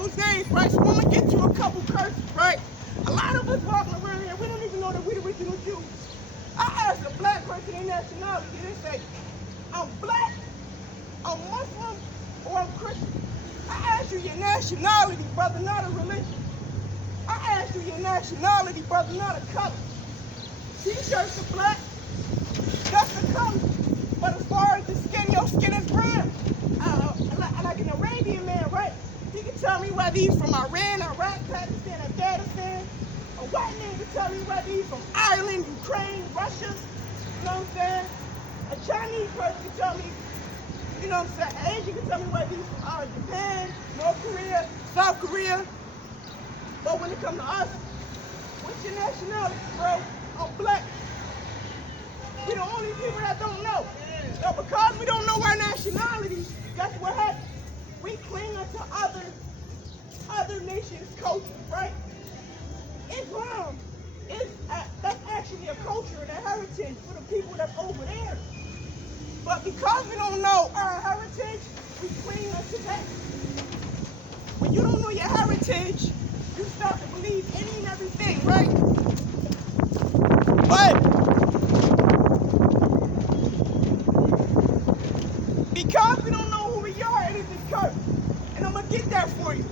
those names, right? So I'm gonna get you a couple curses, right? A lot of us walking around here, we don't even know that we're the original Jews. I asked a black person their nationality, they say, I'm black, I'm Muslim, or I'm Christian. I asked you your nationality, brother, not a religion. I asked you your nationality, brother, not a color. T-shirts are black, that's the color. But as far as the skin, your skin is brown. Like an Arabian man, right? He can tell me whether he's from Iran, Iraq, Pakistan, Afghanistan. A white man can tell me whether he's from Ireland, Ukraine, Russia. You know what I'm saying? A Chinese person can tell me, you know what I'm saying? An Asian can tell me whether he's from Japan, North Korea, South Korea. But when it comes to us, what's your nationality, bro? I'm black. We're the only people that don't know. So because we don't know our nationality, guess what happens? We cling unto other nations' culture, right? Islam that's actually a culture and a heritage for the people that's over there. But because we don't know our heritage, we cling unto that. When you don't know your heritage, you start to believe any and everything, right? But because we don't know who we are, it is a curse. And I'm going to get that for you.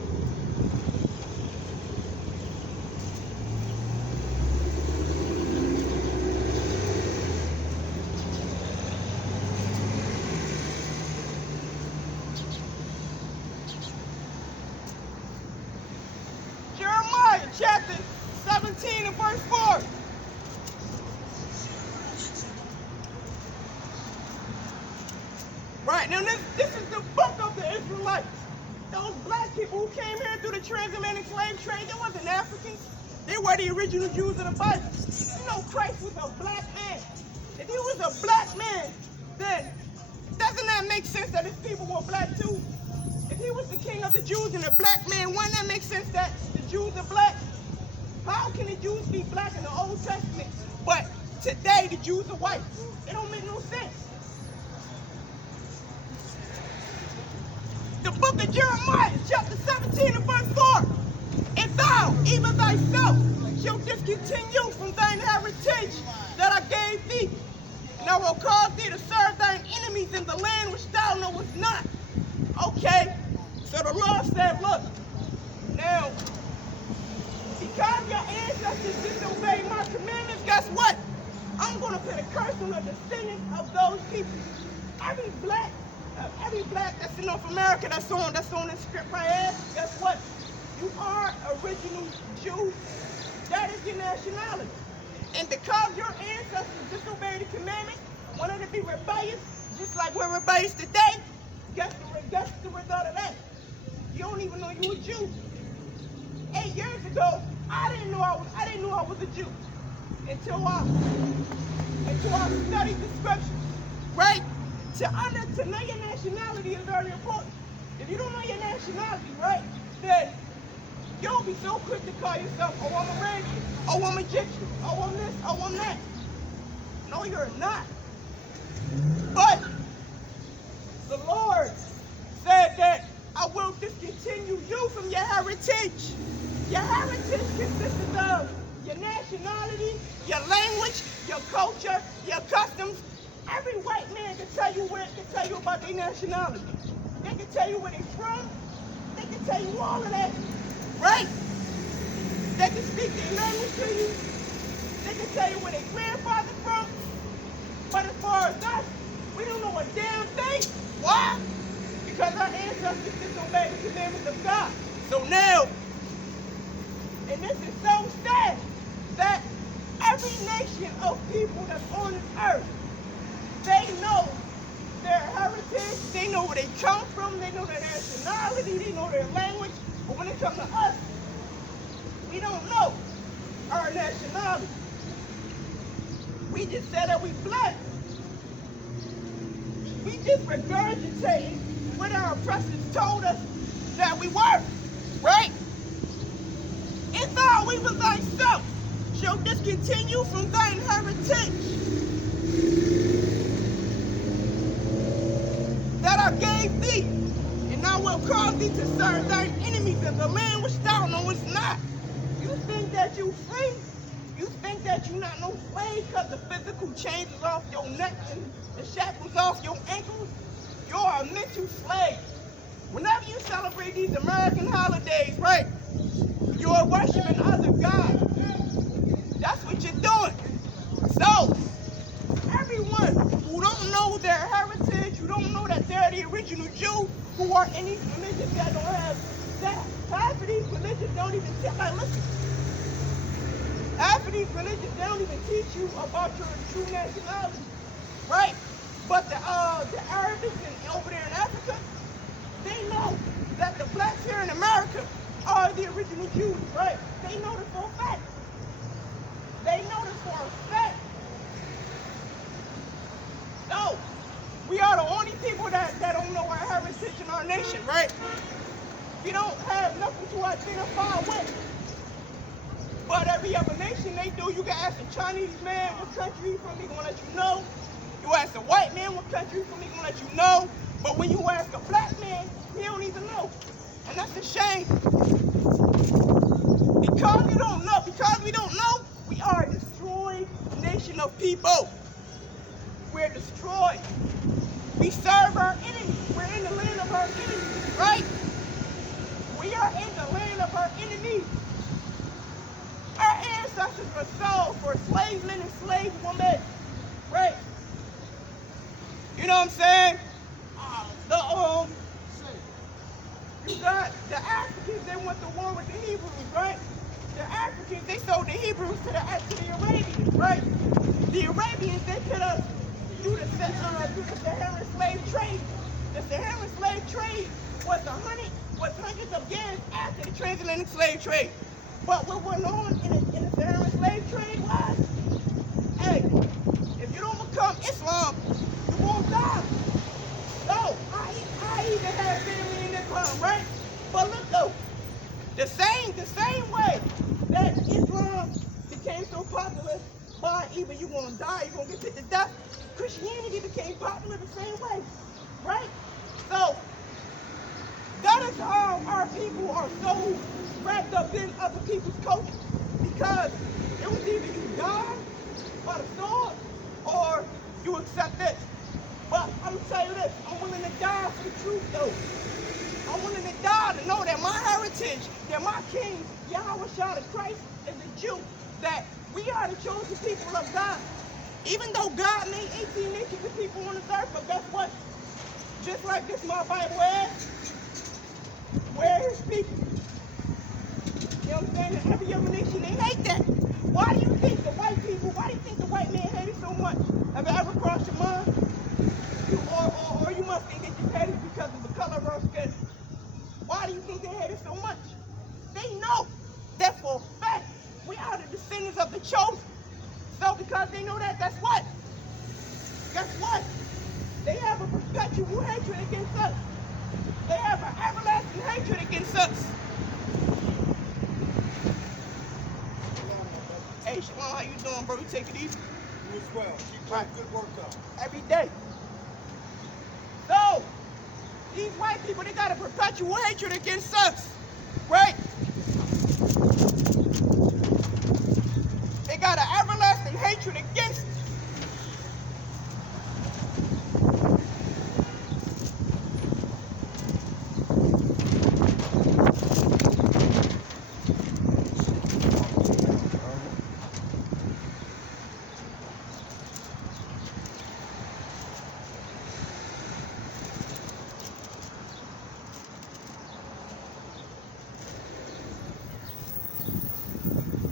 Jeremiah chapter 17 and verse 4. Right, now this is the book of the Israelites. Those black people who came here through the transatlantic slave trade, they wasn't Africans. They were the original Jews of the Bible. You know, Christ was a black man. If he was a black man, then doesn't that make sense that his people were black too? If he was the king of the Jews and a black man, wouldn't that make sense that the Jews are black? How can the Jews be black in the Old Testament, but today the Jews are white? It don't make no sense. The book of Jeremiah, chapter 17 and verse 4. And thou, even thyself, shalt discontinue from thine heritage that I gave thee. And I will cause thee to serve thine enemies in the land which thou knowest not. Okay, so the Lord said, look, now, because your ancestors disobeyed my commandments, guess what? I'm going to put a curse on the descendants of those people. Every black that's in North America that's on this script right here, guess what? You are original Jew. That is your nationality. And because your ancestors disobeyed the commandments, wanted to be rebellious, just like we're rebellious today, guess the result of that? You don't even know you a Jew. 8 years ago, I didn't know I was a Jew until I studied the scriptures, right? To know your nationality is very important. If you don't know your nationality, right, then you'll be so quick to call yourself, oh, I'm Arabian, oh, I'm Egyptian, oh, I'm this, oh, I'm that. No, you're not. But the Lord said that I will discontinue you from your heritage. Your heritage consists of your nationality, your language, your culture, your customs. Every white man can tell you about their nationality. They can tell you where they're from. They can tell you all of that, right? They can speak their language to you. They can tell you where their grandfather's from. But as far as us, we don't know a damn thing. Why? Because our ancestors disobeyed the commandments of God. So now, and this is so sad, that every nation of people that's on this earth, they know their heritage, they know where they come from, they know their nationality, they know their language. But when it comes to us, we don't know our nationality. We just said that we black. We just regurgitated what our oppressors told us that we were, right? And thou, even thyself, shall discontinue from thine heritage that I gave thee. And I will cause thee to serve thine enemies in the land which thou knowest not. You think that you free? You think that you not no slave because the physical chains is off your neck and the shackles off your ankles? You're a mental slave. Whenever you celebrate these American holidays, right, you are worshiping other gods. That's what you're doing. So, everyone who don't know their heritage, who don't know that they're the original Jew, who are in these religions that don't have that, half of these religions don't even tell, like, listen, half of these religions, they don't even teach you about your true nationality, right? But the Arabics and over there in Africa, they know that the blacks here in America are the original Jews, right? They know this for a fact. They know this for a fact. So, we are the only people that don't know our heritage in our nation, right? We don't have nothing to identify with. But every other nation they do. You can ask a Chinese man what country he's from, he's gonna let you know. You ask a white man what country he's from, he's gonna let you know. But when you ask a black man, he don't even know. And that's a shame. Because we don't know, we are a destroyed nation of people. We're destroyed. We serve our enemies. We're in the land of our enemies, right? We are in the land of our enemies. Our ancestors were sold for slave men and slave women, right? You know what I'm saying? You got the Africans, they went to war with the Hebrews, right? The Africans, they sold the Hebrews to the Arabians, right? The Arabians, they could have do the Saharan slave trade. The Saharan slave trade was hundreds of years after the transatlantic slave trade. But what went on in the Saharan slave trade was, hey, if you don't become Islam, you won't die. So, I even had family in Islam, right? But look though, the same way that Islam became so popular by either you're gonna die, you're gonna get put to death, Christianity became popular the same way, right? So, that is how our people are so wrapped up in other people's culture. Because it was either you die by the sword or you accept this. But I'm gonna tell you this, I'm willing to die for the truth though. I'm willing to die to know that my heritage, that my king, Yahweh Shah the Christ, is a Jew, that we are the chosen people of God. Even though God made 18 nations of people on this earth, but guess what? Just like this my Bible is, we're his people. You know what I'm saying? And every other nation, they hate that. Why do you think the white people, why do you think the white man hate it so much? Have it ever crossed your mind? Or you must think that you hate it because of the color of our skin. Why do you think they hate it so much? They know that for a fact we are the descendants of the chosen. So because they know that, that's what? Guess what? They have a perpetual hatred against us. They have an everlasting hatred against us. Hey, Shalom, how you doing, bro? You take it easy? You as well. Keep doing good work up. Every day. So, these white people, they got a perpetual hatred against us, right? They got an everlasting hatred against us.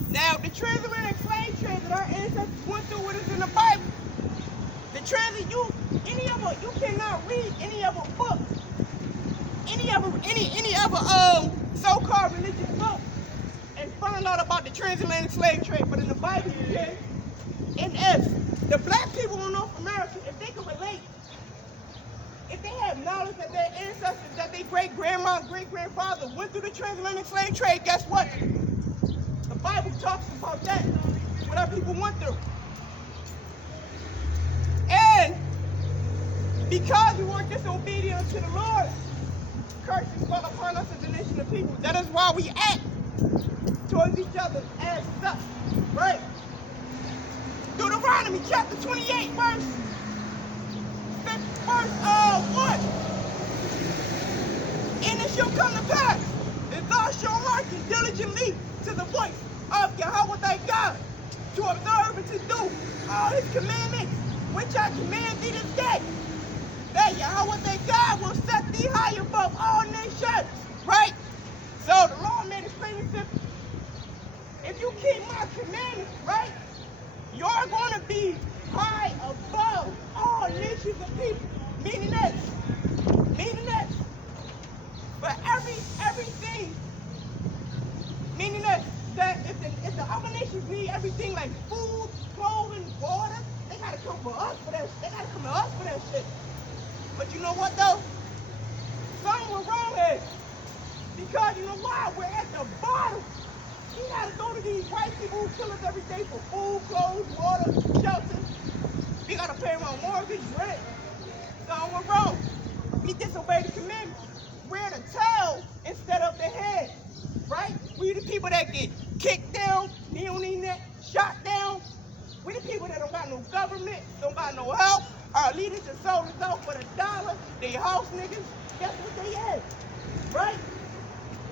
Now, the transatlantic slave trade that our ancestors went through with us in the Bible, you cannot read any other book, any other so-called religious book, and find out about the transatlantic slave trade. But in the Bible, you can. And if the black people in North America, if they can relate, if they have knowledge that their ancestors, that their great-grandma, great-grandfather went through the transatlantic slave trade, guess what? The Bible talks about that, what our people went through. And because we were disobedient to the Lord, curses fall upon us as a nation of people. That is why we act towards each other as such, right? Deuteronomy chapter 28, verse 1. And it shall come to pass, if thou shalt hearken diligently to the voice of Yahweh thy God, to observe and to do all his commandments, which I command thee this day, that Yahweh thy God will set thee high above all nations, right? So the law made it plain and simple. If you keep my commandments, right, you're going to be high above all nations of people. Meaning that for everything, meaning that if the other nations need everything like food, clothing, water, they gotta come for us for that. They gotta come to us for that shit. But you know what though? Something was wrong here. Because you know why? We're at the bottom. We gotta go to these white people who kill us every day for food, clothes, water, shelter. We gotta pay them on mortgage, rent. Something was wrong. We disobeyed the commandments. We're the tail instead of the head, right? We the people that get kicked down, knee on their neck, shot down. We the people that don't got no government, don't got no help. Our leaders just sold us out for $1. They house niggas. Guess what they is, right?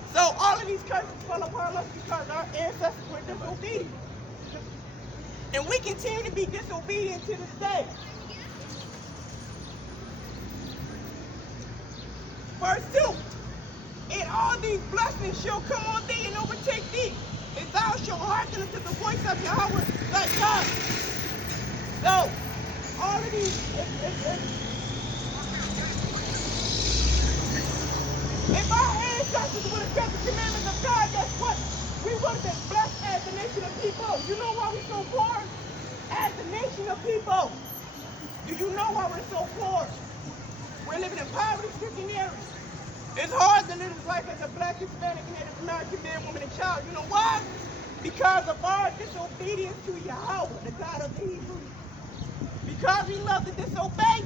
So all of these curses fall upon us because our ancestors were disobedient. And we continue to be disobedient to this day. Verse 2, and all these blessings shall come on thee and overtake thee, if thou shalt hearken unto the voice of Yahweh thy God. So, all of these, if our ancestors would have kept the commandments of God, guess what? We would have been blessed as a nation of people. You know why we're so poor? As a nation of people. Do you know why we're so poor? We're living in poverty-stricken areas. It's hard to live this life as a black, Hispanic, Native American man, woman, and child. You know why? Because of our disobedience to Yahweh, the God of the Hebrews. Because we love to disobey,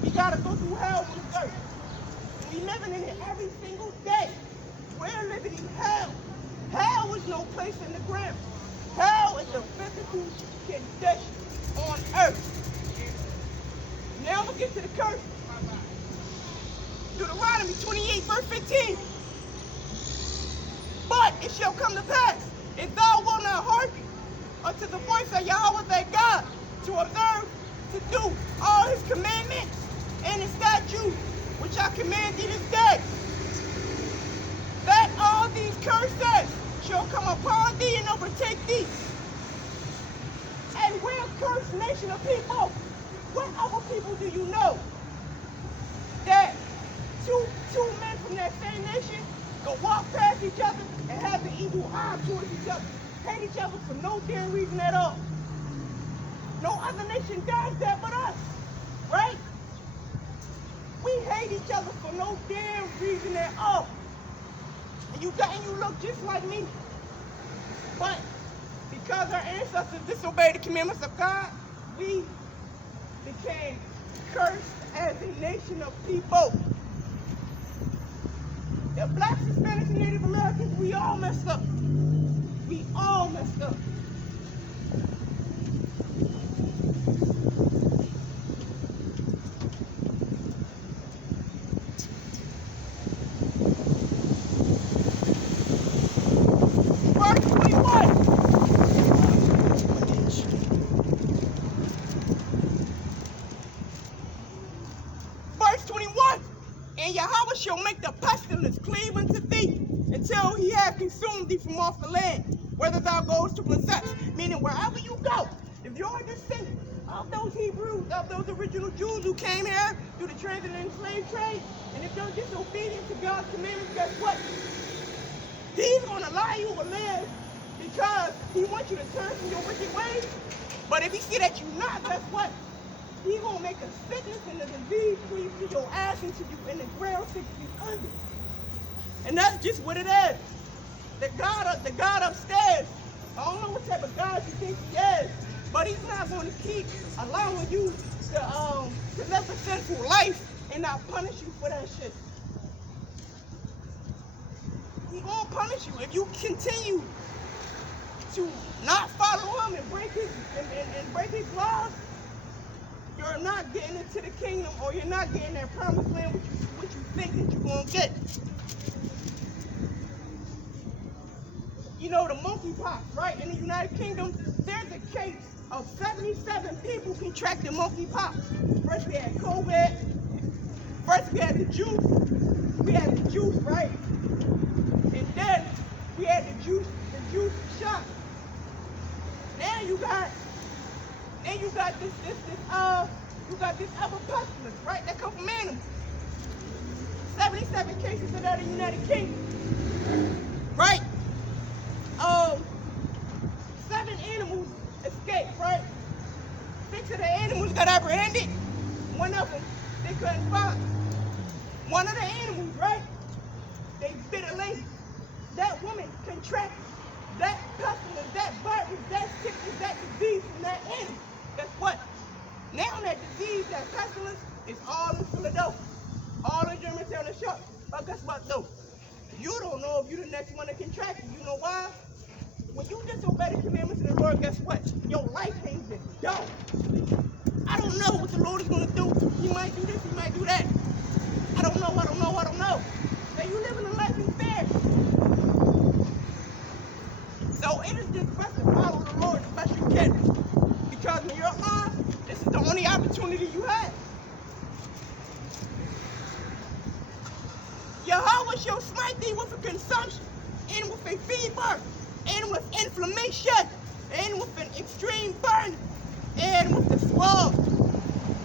we gotta go through hell on this earth. We living in it every single day. We're living in hell. Hell is no place in the ground. Hell is the physical condition on earth. Now we'll get to the curse. Deuteronomy 28, verse 15. But it shall come to pass, if thou wilt not hearken unto the voice of Yahweh thy God, to observe, to do all his commandments and his statutes, which I command thee this day, that all these curses shall come upon thee and overtake thee. And we're a cursed nation of people. What other people do you know that two men from that same nation go walk past each other and have an evil eye towards each other, hate each other for no damn reason at all? No other nation does that but us, right? We hate each other for no damn reason at all. And you look just like me. But because our ancestors disobeyed the commandments of God, we became cursed as a nation of people. The blacks, Hispanics, and Native Americans, we all messed up. We all messed up. Verse 21. Verse 21. And Yahweh shall make the pestilence cleave unto thee until he have consumed thee from off the land, whether thou goest to possess. Meaning wherever you go, if you're a descendant of those Hebrews, of those original Jews who came here through the transatlantic slave trade, and if you're disobedient to God's commandments, guess what? He's going to allow you to live because he wants you to turn from your wicked ways. But if he see that you're not, guess what? He's going to make a sickness and a disease cleave to your ass and to you in the ground 6 feet under. And that's just what it is. The God upstairs, I don't know what type of God you think he is, but he's not going to keep allowing you to live a sinful life and not punish you for that shit. He gonna punish you if you continue to not follow him and break his laws. You're not getting into the kingdom, or you're not getting that promised land which you think that you're gonna get. You know, the monkeypox, right? In the United Kingdom, there's a case of 77 people contracted monkeypox. First we had COVID. First we had the juice. We had the juice, right? And then we had the juice shot. Now you got this other pestilence, right? That come from animals. 77 cases of that in the United Kingdom, right? 7 animals escaped, right? 6 of the animals got apprehended. 1 of them they couldn't find. 1 of the animals, right? They bit a lady. That woman contracted that pestilence, that virus, that sickness, that disease from that animal. Guess what? Now that disease, that pestilence, is all in Philadelphia, all in Germantown and Charlotte. But guess what though? You don't know if you're the next one to contract it. You know why? When you disobey the commandments of the Lord, guess what? Your life hangs in doubt. I don't know what the Lord is going to do. He might do this, he might do that. I don't know. Now you living a life in fear. So it is just best to follow the Lord as best you can. Because in your eyes, this is the only opportunity you have. Yahweh shall smite thee with a consumption, and with a fever, and with inflammation, and with an extreme burn, and with the sword,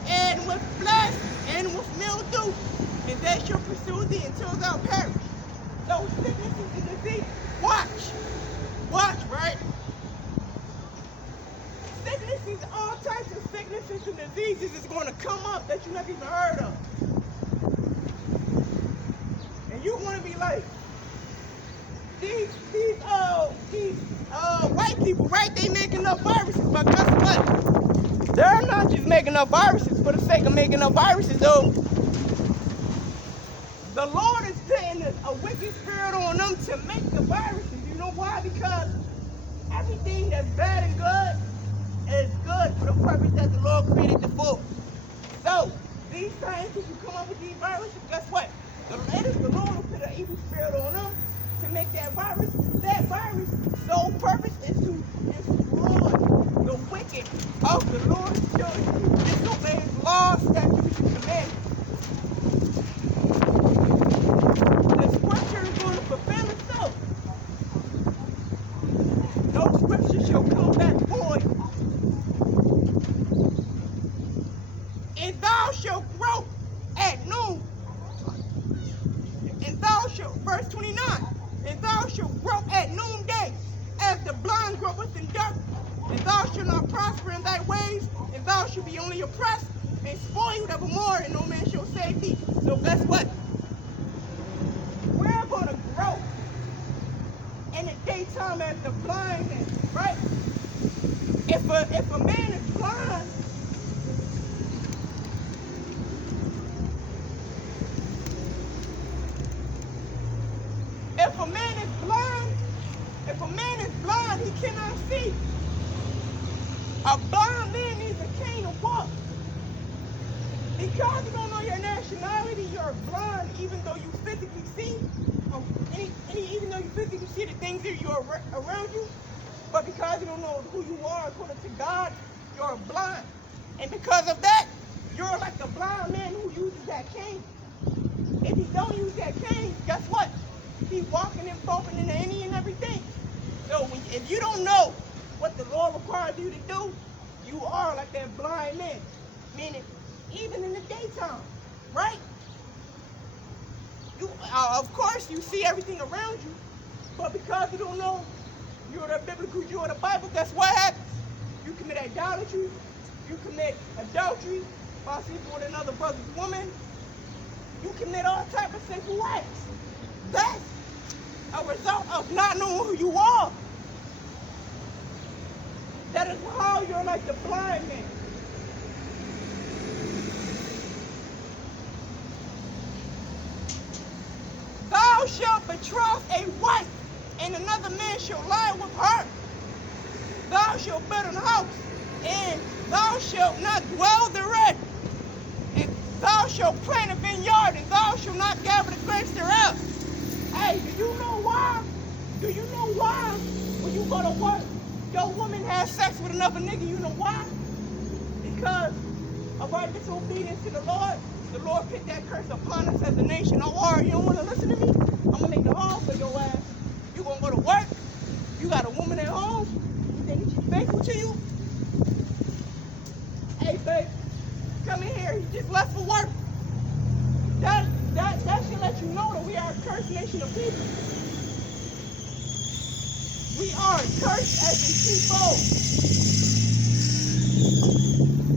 and with flesh, and with mildew, and they shall pursue thee until thou perish. So sicknesses and disease, watch, right? Sicknesses, all types of sicknesses and diseases is going to come up that you never even heard of. And you want to be like, these white people, right? They making up viruses, but guess what? They're not just making up viruses for the sake of making up viruses, though. The Lord is putting a wicked spirit on them to make the viruses. You know why? Because everything that's bad and good is good for the purpose that the Lord created it for. So these scientists who come up with these viruses, guess what? The Lord will put an evil spirit on them to make that virus. That virus' sole purpose is to destroy the wicked of the Lord's children who disobey his laws, statutes, and commandments. The scripture is going to fulfill itself. No scripture shall come back void. And thou shalt grow at noon. And thou shalt, verse 29, and thou shalt grow at noonday, as the blind groweth in darkness. And thou shalt not prosper in thy ways, and thou shalt be only oppressed and spoiled evermore, and no man shall save thee. So guess what? We're going to grow in the daytime as the blind man, right? If a man is blind, if a man is blind, he cannot see. A blind man needs a cane to walk. Because you don't know your nationality, you're blind, even though you physically see, even though you physically see the things that are around you. But because you don't know who you are according to God, you're blind. And because of that, you're like the blind man who uses that cane. If he don't use that cane, guess what? He's walking and bumping into any and everything. So if you don't know what the Lord requires you to do, you are like that blind man. Meaning, even in the daytime, right? You, of course, you see everything around you, but because you don't know you're the biblical, you're the Bible, guess what happens? You commit idolatry, you commit adultery, while sleeping with another brother's woman. You commit all type of sinful acts. That's a result of not knowing who you are. That is how you're like the blind man. Thou shalt betroth a wife shalt lie with her. Thou shalt build an house, and thou shalt not dwell therein. And thou shalt plant a vineyard, and thou shalt not gather the grapes thereof. Hey, do you know why? Do you know why when you go to work, your woman has sex with another nigga? You know why? Because of our disobedience to the Lord. The Lord put that curse upon us as a nation. Oh, Lord, you don't want to listen to me? I'm going to make it hard for your ass. You going to go to work? You got a woman at home? You think she's faithful to you? Hey, babe, come in here. You just left for work. That should let you know that we are a cursed nation of people. We are cursed as a people.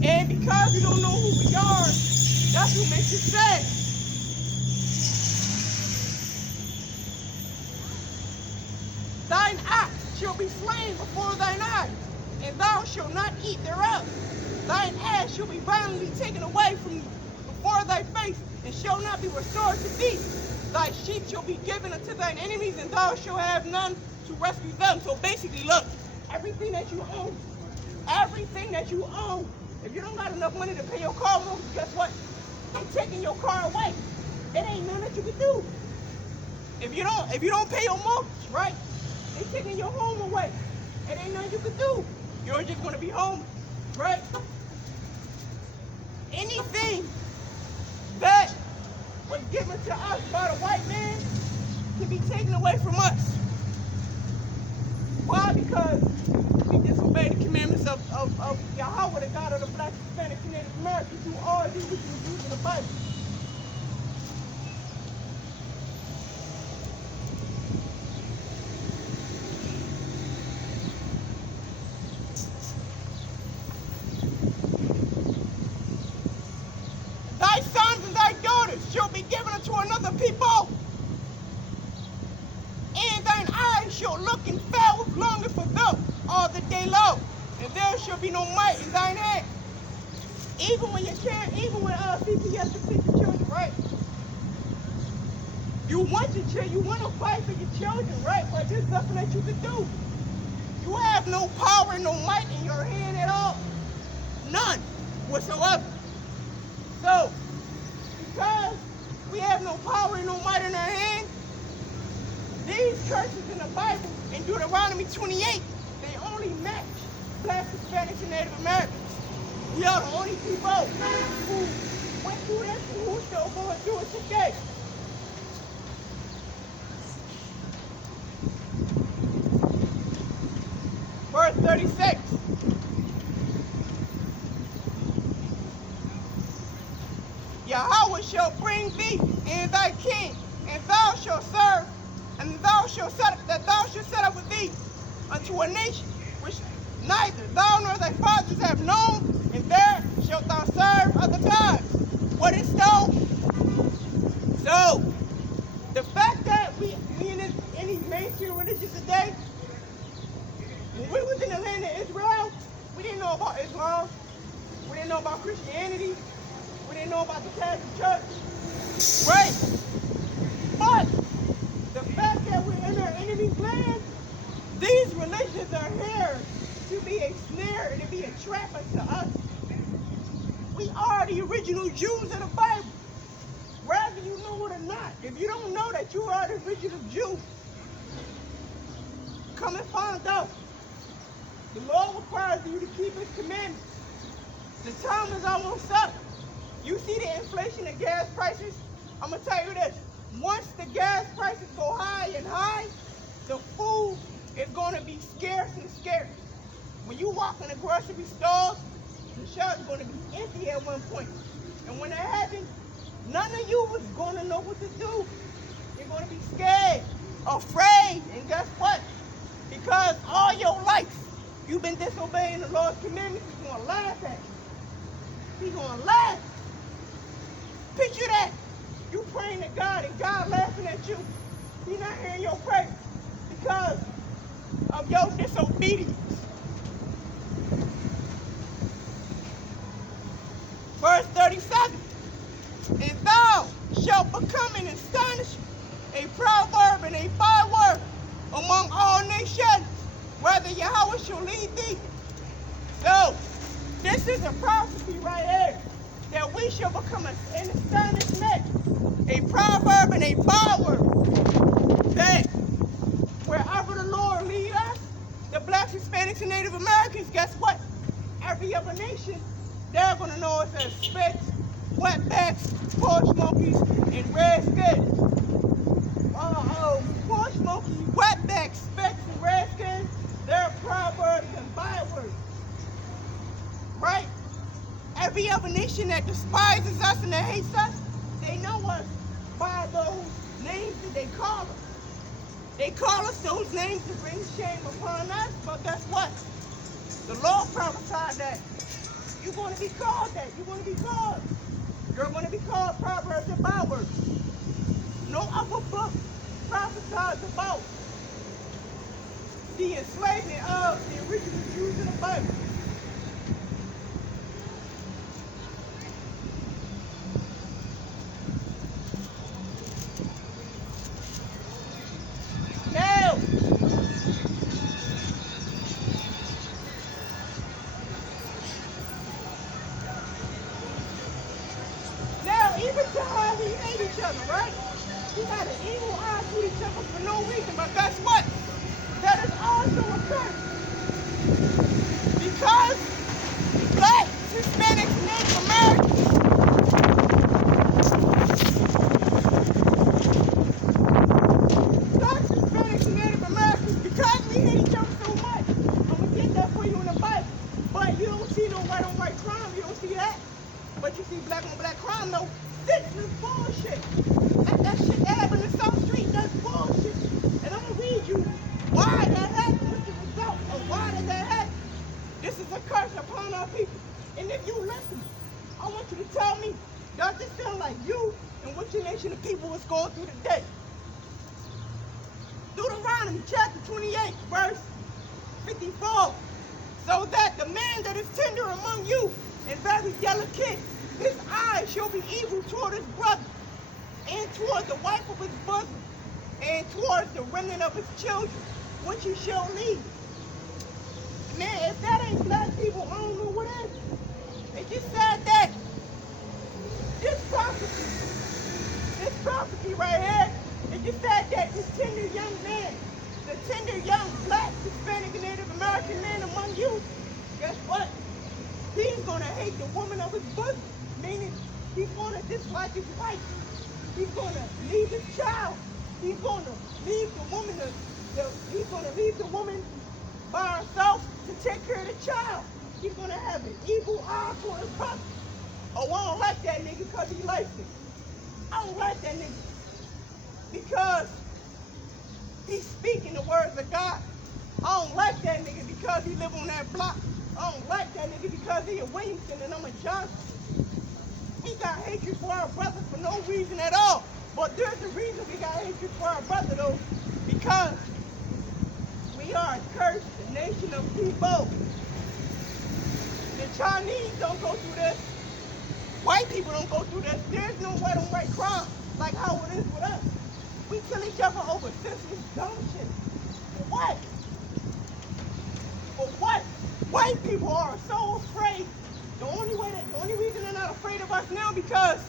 And because you don't know who we are, that's what makes it sad. Thine ox shall be slain before thine eyes, and thou shalt not eat thereof. Thine ass shall be violently taken away from before thy face, and shall not be restored to thee. Thy sheep shall be given unto thine enemies, and thou shalt have none to rescue them. So basically, look, everything that you own, if you don't got enough money to pay your car mortgage, guess what? They're taking your car away. It ain't nothing that you can do. If you don't pay your mortgage, right? They're taking your home away. It ain't nothing you can do. You're just gonna be home, right? Anything that was given to us by the white man can be taken away from us. Why? Because we disobey the commandments of Yahweh, the God of the Black, Hispanic, and Native Americans, who all do what you use in the Bible. Thy sons and thy daughters shall be given unto another people, and thine eyes shall look and fail with longing for them all the day long, and there shall be no might in thine hand. Even when CPS to pick your children, right? You want to fight for your children, right? But there's nothing that you can do. You have no power, no might in your hand at all. None whatsoever. So, because we have no power and no might in our hand, these curses in the Bible, in Deuteronomy 28, they only match Black, Hispanics, and Native Americans. We are the only people who went through this and who are still going through it today. Verse 36. Yahweh shall bring thee and thy king, and thou shalt serve, and thou shalt set up with thee unto a nation which neither thou nor thy fathers have known, and there shalt thou serve other gods. What is so? So, the fact that we in these mainstream religions today, when we was in the land of Israel, we didn't know about Islam, we didn't know about Christianity, we didn't know about the Catholic Church, right? But the fact that we're in our enemy's land, these religions are here to be a snare and to be a trap unto us. We are the original Jews of the Bible, whether you know it or not. If you don't know that you are the original Jew, come and find out. The Lord requires you to keep His commandments. The time is almost up. You see the inflation of gas prices? I'm going to tell you this. Once the gas prices go high and high, the food is going to be scarce and scarce. When you walk in the grocery store, the shelves are going to be empty at one point. And when that happens, none of you is going to know what to do. You're going to be scared, afraid, and guess what? Because all your life, you've been disobeying the Lord's commandments. He's going to laugh at you. He's going to laugh. Picture that. You praying to God and God laughing at you. He's not hearing your prayer because of your disobedience. Verse 37. And thou shalt become an astonishment, a proverb and a byword among all nations. a prophecy right here that we shall become an astonishment, a proverb and a byword, that wherever the Lord lead us, the blacks, Hispanics, and Native Americans, guess what? Every other nation, they're going to know us as specks, wetbacks, porch monkeys, and redskins. Porch monkeys, wetbacks, specks, and redskins, they're proverbs and bywords. Right? Every other nation that despises us and that hates us, they know us by those names that they call us. They call us those names to bring shame upon us, but guess what? The Lord prophesied that you're going to be called that. You're going to be called. You're going to be called proverbs and bywords. No other book prophesies about the enslavement of the original Jews in the Bible. Now, even to how we hate each other, right? We got an evil eye to each other for no reason, but guess what? That is also a curse. Because blacks, Hispanics, and Native Americans, because we hate each other so much, I'm going to get that for you in the Bible. But you don't see no white on white crime, you don't see that. But you see black on black crime, though. This is bullshit. That shit that happened in South Street, that's bullshit. And I'm going to read you why that happened, what's the result of why did that happen. This is a curse upon our people. And if you listen, I want you to tell me, does this sound like you and what your nation of people is going through today? Deuteronomy chapter 28, verse 54. So that the man that is tender among you and very delicate, his eyes shall be evil toward his brother, and toward the wife of his bosom, and towards the remnant of his children, which he shall lead. Man, if that ain't black people, I don't know what is. They just said that this prophecy right here, it just said that this tender young man, the tender young black, Hispanic, and Native American man among you, guess what? He's going to hate the woman of his bosom, meaning he's going to dislike his wife. He's going to leave his child. He's going to leave the woman. He's going to leave the woman by herself to take care of the child. He's going to have an evil eye for his brother. Oh, I don't like that nigga because he likes it. I don't like that nigga because he's speaking the words of God. I don't like that nigga because he live on that block. I don't like that nigga because he a Williamson and I'm a Johnson. We got hatred for our brother for no reason at all. But there's a reason we got hatred for our brother though, because we are a cursed nation of people. The Chinese don't go through this. White people don't go through this. There's no white on white crime like how it is with us. We kill each other over senseless dumb shit. For what? For what? White people are so afraid. The only reason they're not afraid of us now because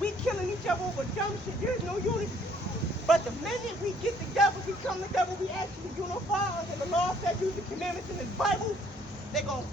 we killing each other over dumb shit. There's no unity. But the minute we get together, we come together, we actually unify under the law, statutes, and commandments in this Bible, they're going to